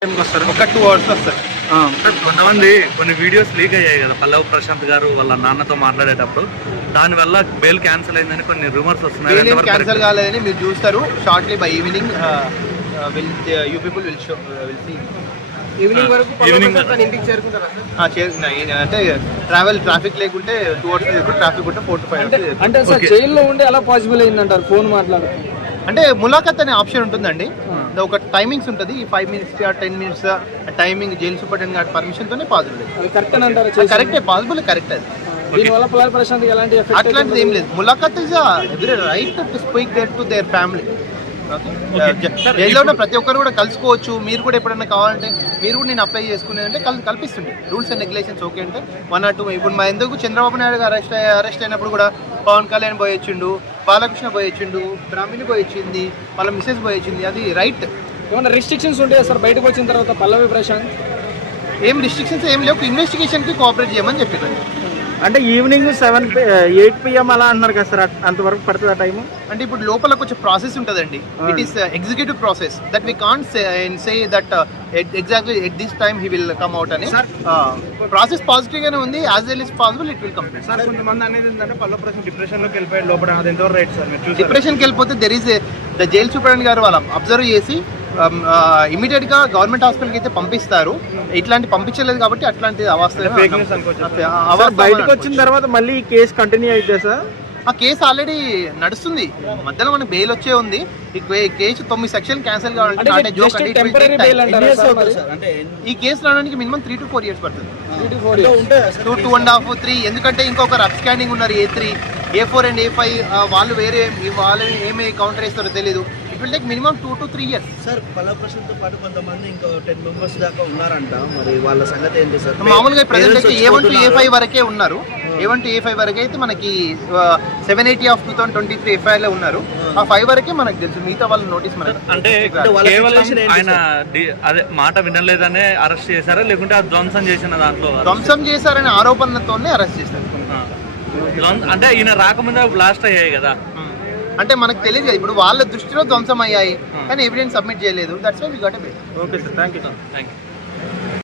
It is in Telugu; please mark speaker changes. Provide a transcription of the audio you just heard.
Speaker 1: ఒక 2 hours వస్తారు.
Speaker 2: కొంతమంది కొన్ని వీడియోస్ లీక్ అయ్యాయి కదా, పల్లవ్ ప్రశాంత్ గారు వాళ్ళ నాన్నతో మాట్లాడేటప్పుడు, దాని వల్ల బెయిల్ క్యాన్సిల్ అయిందని కొన్ని రూమర్స్ వస్తున్నాయి.
Speaker 1: క్యాన్సిల్ కాలేదని మీరు చూస్తారు. Shortly by evening you people will see.
Speaker 3: Evening వరకు ఇంటికి చేరుకుంటారా?
Speaker 1: అంటే ట్రాఫిక్ లేకుంటే 2 hours, ట్రాఫిక్ ఉంటే 4 to 5 hours.
Speaker 3: అంటే సార్ జైల్లో ఉండి ఎలా పాసిబుల్ అయిందంటారు ఫోన్ మాట్లాడు?
Speaker 1: అంటే ములాఖత్ అనే ఆప్షన్ ఉంటుందండి. ఒక టైమింగ్స్ ఉంటుంది, 5 minutes 10 minutes timing jail superintendent గారి పర్మిషన్ తోనే పాసిబుల్.
Speaker 3: కరెక్ట్ అని అంటారు?
Speaker 1: కరెక్టే, పాసిబుల్, కరెక్ట్. అది
Speaker 3: దీనివల్ల పల్లవి ప్రశాంత్ ఎలాంటి
Speaker 1: అట్లాంటిది ఏం లేదు. ములాఖత్ is every right to speak their to their family. జైల్లో ఉన్న ప్రతి ఒక్కరు కూడా కలుసుకోవచ్చు. మీరు కూడా ఎప్పుడైనా కావాలంటే మీరు కూడా నేను అప్లై చేసుకునేదంటే కల్పిస్తుండే. రూల్స్ అండ్ రెగ్యులేషన్స్ ఓకే అంటే 1 or 2. ఇప్పుడు మా ఎందుకు చంద్రబాబు నాయుడు గారు అరెస్ట్ అయినప్పుడు కూడా పవన్ కళ్యాణ్ పోయొచ్చిండు, బాలకృష్ణ పోయొచ్చిండు, బ్రాహ్మణి పోయొచ్చింది, వాళ్ళ మిసెస్ పోయొచ్చింది. అది రైట్.
Speaker 3: ఏమన్నా రిస్ట్రిక్షన్స్ ఉంటాయా సార్ బయటకు వచ్చిన తర్వాత పల్లవి ప్రశాంత్?
Speaker 1: ఏం రిస్ట్రిక్షన్స్ ఏం లేవు. ఇన్వెస్టిగేషన్కి కోఆపరేట్ చేయమని చెప్పారు.
Speaker 4: అంటే ఈవినింగ్ 8 PM అలా అంటున్నారు కదా సార్, అంతవరకు పడుతుంది టైము?
Speaker 1: అంటే ఇప్పుడు లోపల కొంచెం ప్రాసెస్ ఉంటుందండి. It is executive process that we can't say that exactly at this time he will come out అని. ప్రాసెస్ పాజిటివ్ గానే ఉంది. As well is possible it will complete.
Speaker 4: Sir కొంతమంది అనేది ఏంటంటే పల్లవి ప్రశాంత్ డిప్రెషన్లోకి వెళ్ళిపోయాడు లోపల, అది ఎంతవరకు రైట్ సార్? మీరు
Speaker 1: డిప్రెషన్కి వెళ్ళిపోతే there is the jail superintendent గారు వాళ్ళు అబ్జర్వ్ చేసి ఇమీడియట్ గా గవర్నమెంట్ హాస్పిటల్కి అయితే పంపిస్తారు. ఇట్లాంటి పంపించలేదు కాబట్టి అట్లాంటి
Speaker 4: బయటకు వచ్చిన తర్వాత మళ్ళీ ఈ కేసు కంటిన్యూ అయితే సార్?
Speaker 1: ఆ కేసు ఆల్రెడీ నడుస్తుంది. మధ్యలో మనకు బెయిల్ వచ్చే ఉంది. ఈ కేసు 9 సెక్షన్ క్యాన్సిల్ కావాలంటే ఈ కేసు రావడానికి మినిమం 3 to 4 years పడుతుంది. 2.5 3. ఎందుకంటే ఇంకొకరు అప్ స్కాండింగ్ ఉన్నారు, A3, A4 and A5. వాళ్ళు ఏమి కౌంటర్ వేస్తారో తెలీదు. It will take minimum 2 to 3 years.
Speaker 5: Sir Pallavi ప్రశాంత్తో పాటు కొంతమంది ఇంకో 10 members దాకా ఉన్నారంట, మరి వాళ్ళ సంగతి ఏంటి సార్?
Speaker 1: మామూలుగా ప్రెజెంట్ అయితే A1 to A5 వరకే ఉన్నారు. A1 to A5 వరకే అయితే మనకి 780 of 2023 FIR లో ఉన్నారు. ఆ 5 వరకే మనకు తెలుసు. మిగతా వాళ్ళ నోటీస్ మనకి
Speaker 2: అంటే ఆయన అదే మాట వినలేదనే అరెస్ట్ చేశారా, లేకుంటే ఆ ధ్వంసం చేసిన దాంట్లో
Speaker 1: ధ్వంసం చేశారనే ఆరోపణలతోనే అరెస్ట్ చేశారు.
Speaker 2: అంటే ఈయన రాకముందే బ్లాస్ట్ అయ్యాయి కదా.
Speaker 1: అంటే మనకు తెలియదు కదా, ఇప్పుడు వాళ్ళ దృష్టిలో ధ్వంసం అయ్యాయి కానీ ఎవిడెన్స్ సబ్మిట్ చేయలేదు. That's why we got a bail.
Speaker 4: Okay sir, thank you.